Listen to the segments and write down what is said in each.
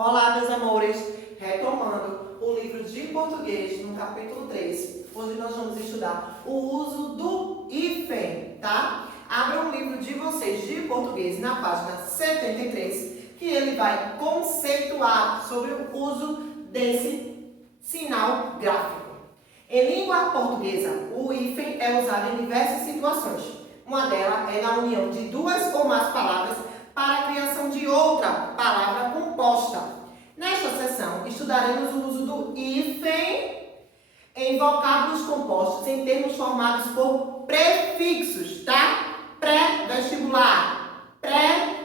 Olá, meus amores! Retomando o livro de português no capítulo 3. Hoje nós vamos estudar o uso do hífen, tá? Abra um livro de vocês de português na página 73, que ele vai conceituar sobre o uso desse sinal gráfico. Em língua portuguesa, o hífen é usado em diversas situações. Uma delas é na união de duas ou mais palavras para a criação de outra palavra composta. Nesta sessão, estudaremos o uso do hífen em vocábulos compostos em termos formados por prefixos, tá? Pré-vestibular, pré-natal,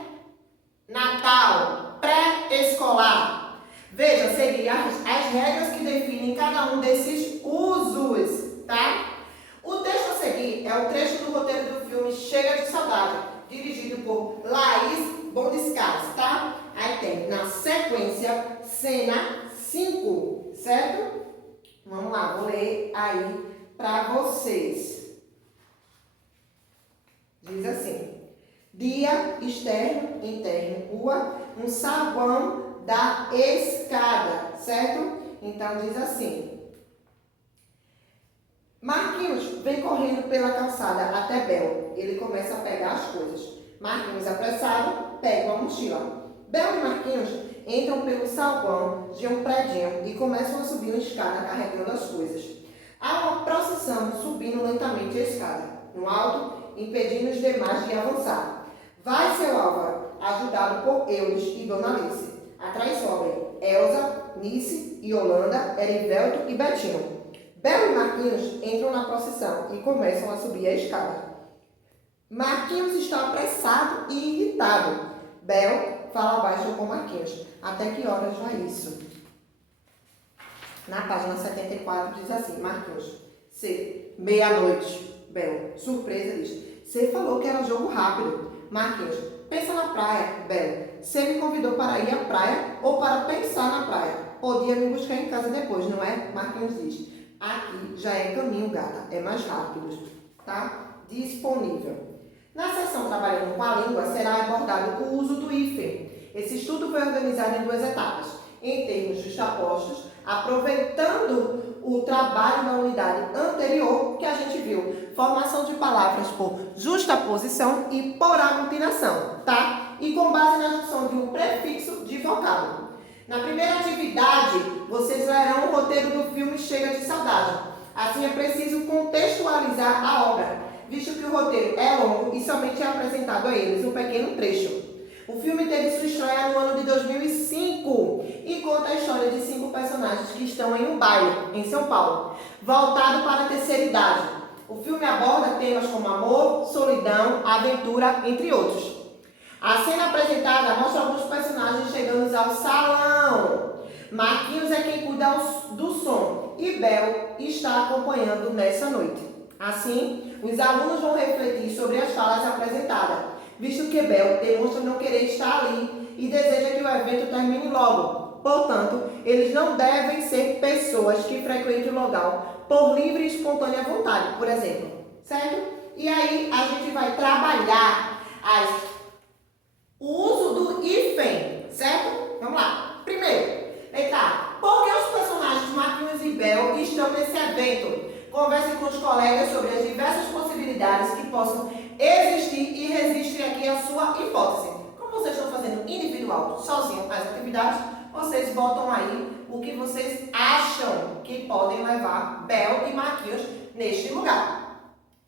pré-escolar. Veja a seguir as regras que definem cada um desses usos, tá? O texto a seguir é o trecho do roteiro do filme Chega de Saudade, dirigido por Laís Bondescas, tá? Aí tem, na sequência, cena 5, certo? Vamos lá, vou ler aí para vocês. Diz assim: dia, externo, interno, rua, um saguão da escada, certo? Então diz assim: Marquinhos vem correndo pela calçada até Bel. Ele começa a pegar as coisas. Marquinhos, apressado, pega uma mochila. Bel e Marquinhos entram pelo saguão de um predinho e começam a subir uma escada carregando as coisas. Há uma procissão subindo lentamente a escada, no alto, impedindo os demais de avançar. Vai seu Álvaro, ajudado por Eudes e Dona Alice. Atrás sobem Elza, Nice, Yolanda, Erivelto e Betinho. Bel e Marquinhos entram na procissão e começam a subir a escada. Marquinhos está apressado e irritado. Bel fala baixo com Marquinhos. Até que horas vai isso? Na página 74 diz assim: Marquinhos, meia-noite. Bel, surpresa, diz: você falou que era jogo rápido. Marquinhos, pensa na praia. Bel, você me convidou para ir à praia ou para pensar na praia? Podia me buscar em casa depois, não é? Marquinhos diz: aqui já é caminho, gata, é mais rápido, tá? Disponível. Na sessão Trabalhando com a Língua, será abordado o uso do hífen. Esse estudo foi organizado em duas etapas, em termos justapostos, aproveitando o trabalho da unidade anterior que a gente viu, formação de palavras por justaposição e por aglutinação, tá? E com base na junção de um prefixo de vocábulo. Na primeira atividade, vocês lerão o roteiro do filme Chega de Saudade. Assim, é preciso contextualizar a obra, visto que o roteiro é longo e somente é apresentado a eles um pequeno trecho. O filme teve sua estreia no ano de 2005 e conta a história de 5 personagens que estão em um baile, em São Paulo, voltado para a terceira idade. O filme aborda temas como amor, solidão, aventura, entre outros. A cena apresentada mostra alguns personagens chegando ao salão. Marquinhos é quem cuida do som e Bel está acompanhando nessa noite. Assim, os alunos vão refletir sobre as falas apresentadas, visto que Bel demonstra não querer estar ali e deseja que o evento termine logo. Portanto, eles não devem ser pessoas que frequentem o local por livre e espontânea vontade, por exemplo. Certo? E aí, a gente vai trabalhar o uso do hífen, certo? Vamos lá. Primeiro, letra A. Por que os personagens Marquinhos e Bel estão nesse evento? Converse com os colegas sobre as diversas possibilidades que possam existir e registrem aqui a sua hipótese. Como vocês estão fazendo individual, sozinho as atividades, vocês botam aí o que vocês acham que podem levar Bel e Marquinhos neste lugar.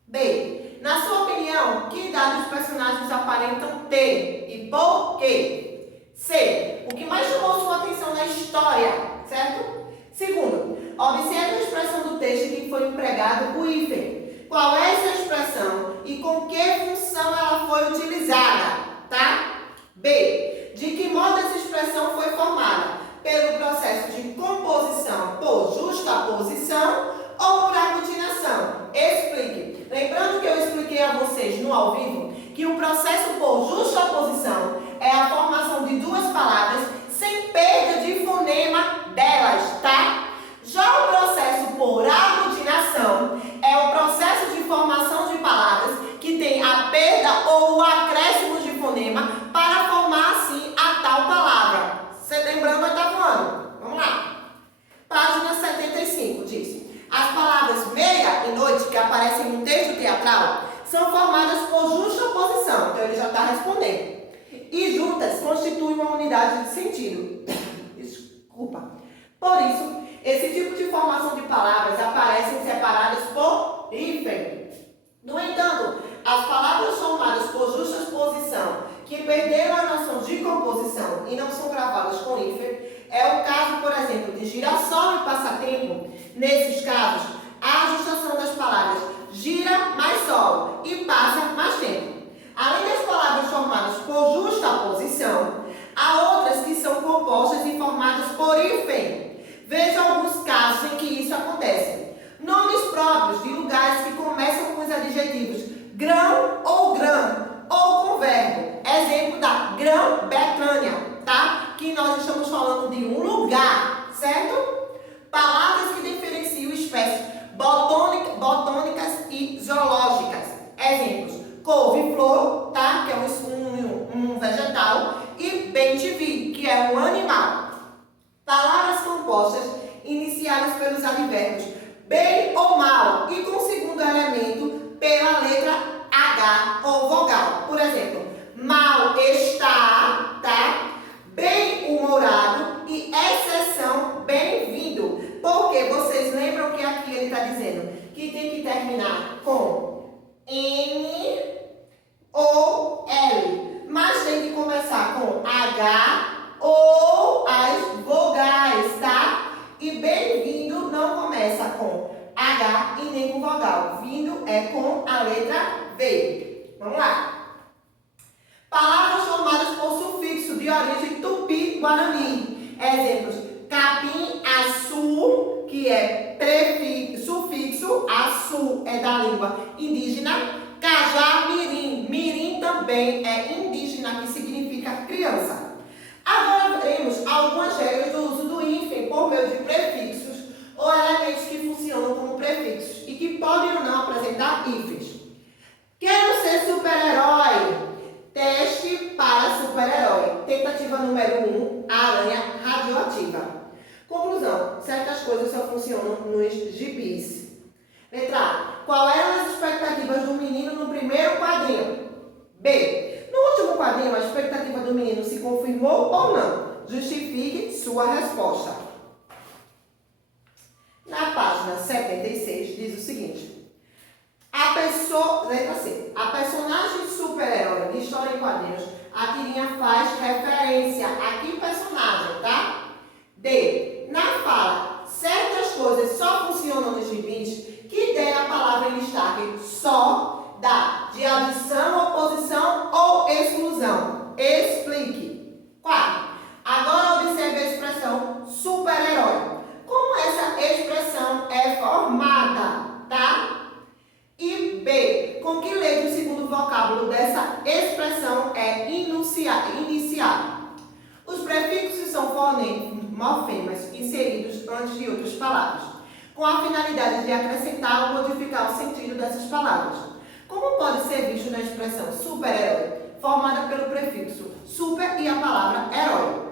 B. Na sua opinião, que idade os personagens aparentam ter e por quê? C. O que mais chamou sua atenção na história, certo? Segundo, observe a expressão do texto em que foi empregado o hífen. Qual é essa expressão e com que função ela foi utilizada, tá? B. De que modo essa expressão foi formada? Pelo processo de composição por justaposição ou por aglutinação? Explique. Lembrando que eu expliquei a vocês no ao vivo que o processo por justaposição é a formação de duas palavras sem perda de fonema delas, tá? Já o processo por aglutinação é o processo de formação de palavras que tem a perda ou o acréscimo de fonema para formar assim a tal palavra. Você lembrando composição. Vamos lá. Página 75 diz: as palavras meia e noite que aparecem no texto teatral são formadas por justa oposição. Então ele já está respondendo. E juntas constituem uma unidade de sentido. Desculpa. Por isso, esse tipo de formação de palavras aparecem separadas por hífen. No entanto, as palavras formadas por justa exposição, que perderam a noção de composição e não são gravadas com hífen, é o caso, por exemplo, de girassol e passatempo. Nesses casos, a ajustação das palavras gira mais sol e passa mais tempo. Além das palavras formadas por justa posição, há outras que são compostas e formadas por hífen. Veja alguns casos em que isso acontece. Nomes próprios de lugares que começam com os adjetivos grão ou com verbo. Exemplo da Grã-Bretanha, tá? Que nós estamos falando de um lugar, certo? Palavras que diferenciam espécies botânicas e zoológicas. Exemplos: couve-flor, tá? Que é um vegetal, e bem-te-vi, que é um animal. Palavras compostas iniciadas pelos advérbios bem ou mal e com o segundo elemento pela letra H ou vogal. Por exemplo, mal-estar, tá? Bem-humorado e exceção bem-vindo. Porque vocês lembram que aqui ele está dizendo que tem que terminar com N ou L, mas tem que começar com H ou as vogais, tá? E bem-vindo não começa com H e nem com vogal. Vindo é com a letra V. Vamos lá. Palavras formadas por sufixo de origem tupi-guarani. Exemplos: capim-açu, que é sufixo, açu é da língua indígena. Cajá-mirim, mirim também é indígena, que significa criança. Agora veremos algumas regras do uso do hífen por meio de prefixos ou elementos que funcionam como prefixos e que podem ou não apresentar hífens. Quero ser super-herói. Teste para super-herói. Tentativa número 1, aranha radioativa. Conclusão: certas coisas só funcionam nos gibis. Letra A. Qual eram as expectativas do menino no primeiro quadrinho? B. No último quadrinho, a expectativa do menino se confirmou ou não? Justifique sua resposta. Na página 76 diz o seguinte: letra C. A personagem super-herói de história em quadrinhos, a tirinha faz referência a que personagem, tá? D. Na fala, certas coisas só funcionam nos gibis, que der a palavra em destaque só, dá de adição, oposição ou exclusão. Explique. 4. Agora observe a expressão super-herói. Como essa expressão é formada, tá? E B. Com que letra o segundo vocábulo dessa expressão é iniciado? Os prefixos são morfemas inseridos antes de outras palavras, com a finalidade de acrescentar ou modificar o sentido dessas palavras. Como pode ser visto na expressão super-herói, formada pelo prefixo super e a palavra herói.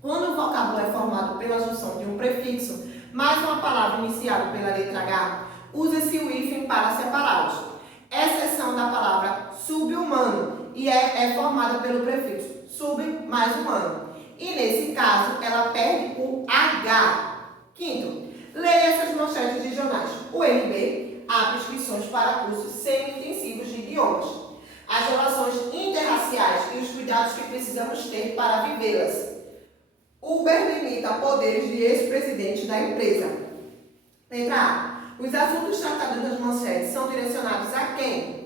Quando o vocábulo é formado pela junção de um prefixo mais uma palavra iniciada pela letra H, usa-se o hífen para separá-los. Exceção da palavra sub-humano, e é formada pelo prefixo sub mais humano. E nesse caso, ela perde o H. Quinto, leia essas manchetes de jornais. O NB abre inscrições para cursos semi-intensivos de idiomas. As relações interraciais e os cuidados que precisamos ter para vivê-las. Uber limita poderes de ex-presidente da empresa. Letra A. Os assuntos tratados nas manchetes são direcionados a quem?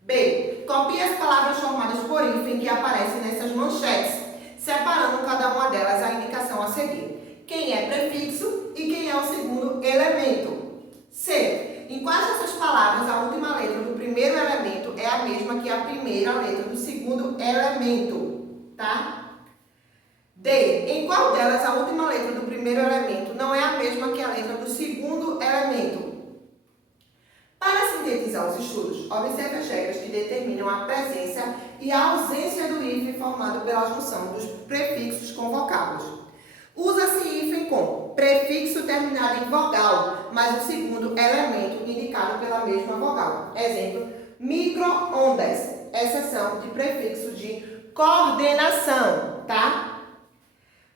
B. Copie as palavras formadas por hífen que aparecem nessas manchetes, separando cada uma delas a indicação a seguir. Quem é prefixo e quem é o segundo elemento. C. Em quais dessas palavras a última letra do primeiro elemento é a mesma que a primeira letra do segundo elemento, tá? D. Em qual delas a última letra do primeiro elemento não é a mesma que a letra do segundo elemento? Para sintetizar os estudos, observe as regras que determinam a presença e a ausência do hífen formado pela junção dos prefixos com vocábulos. Usa-se hífen com prefixo terminado em vogal, mas o segundo elemento indicado pela mesma vogal. Exemplo, micro-ondas, exceção de prefixo de coordenação, tá?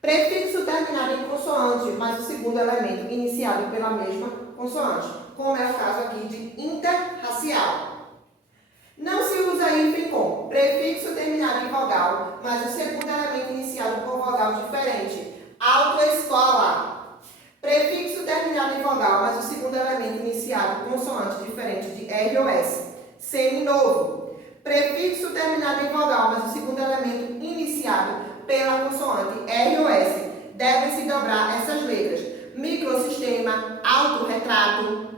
Prefixo terminado em consoante, mas o segundo elemento iniciado pela mesma consoante, como é o caso aqui de interracial. Não se usa hífen com prefixo terminado em vogal, mas o segundo elemento iniciado por vogal diferente. Autoescola. Prefixo terminado em vogal, mas o segundo elemento iniciado por consoante diferente de R ou S. Seminovo. Prefixo terminado em vogal, mas o segundo elemento iniciado pela consoante R ou S. Devem-se dobrar essas letras. Microsistema, autorretrato.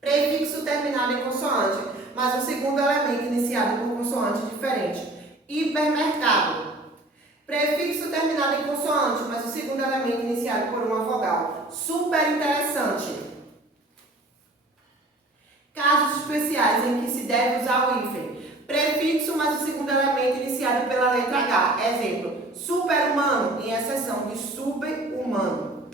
Prefixo terminado em consoante, mas o segundo elemento iniciado por consoante diferente. Hipermercado. Prefixo terminado em consoante, mas o segundo elemento iniciado por uma vogal. Super interessante. Casos especiais em que se deve usar o hífen. Prefixo, mas o segundo elemento iniciado pela letra H. Exemplo, super-humano, em exceção de super-humano.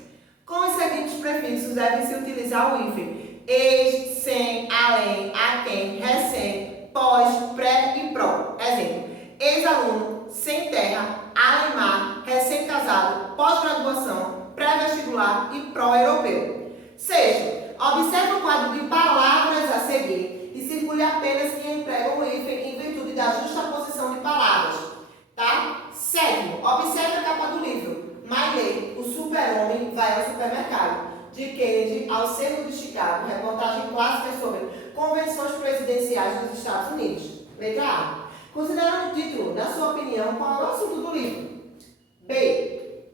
Com os seguintes prefixos deve-se utilizar o hífen. Ex, sem, além, a quem, recém, pós, pré e pró. Exemplo, ex-aluno, sem terra, além-mar, recém-casado, pós-graduação, pré-vestibular e pró-europeu. 6. Observe o quadro de palavras a seguir e circule apenas que empregam o hífen em virtude da justaposição de palavras. Tá? 7. Observe a capa do livro. Miley, o super-homem, vai ao supermercado. De Kennedy ao Cerro de Chicago, reportagem clássica sobre convenções presidenciais dos Estados Unidos. Letra A. Considerando o título, na sua opinião, qual é o assunto do livro? B.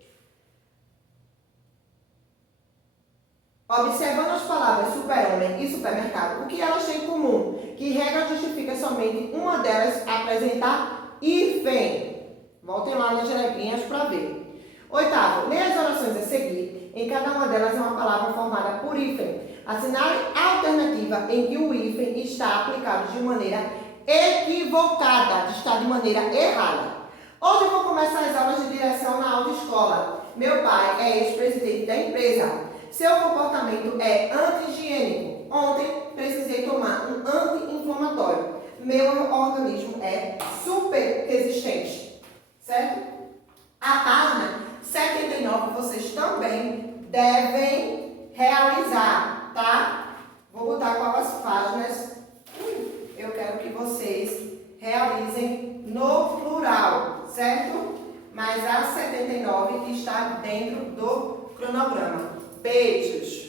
Observando as palavras super-homem e supermercado, o que elas têm em comum? Que regra justifica somente uma delas apresentar hífen? Voltem lá nas regrinhas para ver. 8. Leia as orações a seguir. Em cada uma delas é uma palavra formada por hífen. Assinale a alternativa em que o hífen está aplicado de maneira equivocada, está de maneira errada. Hoje eu vou começar as aulas de direção na autoescola. Meu pai é ex-presidente da empresa. Seu comportamento é anti-higiênico. Ontem precisei tomar um anti-inflamatório. Meu organismo é super resistente. Certo? A página 79 vocês também devem realizar, tá? Vou botar qual as páginas eu quero que vocês realizem no plural, certo? Mas a 79 está dentro do cronograma. Beijos!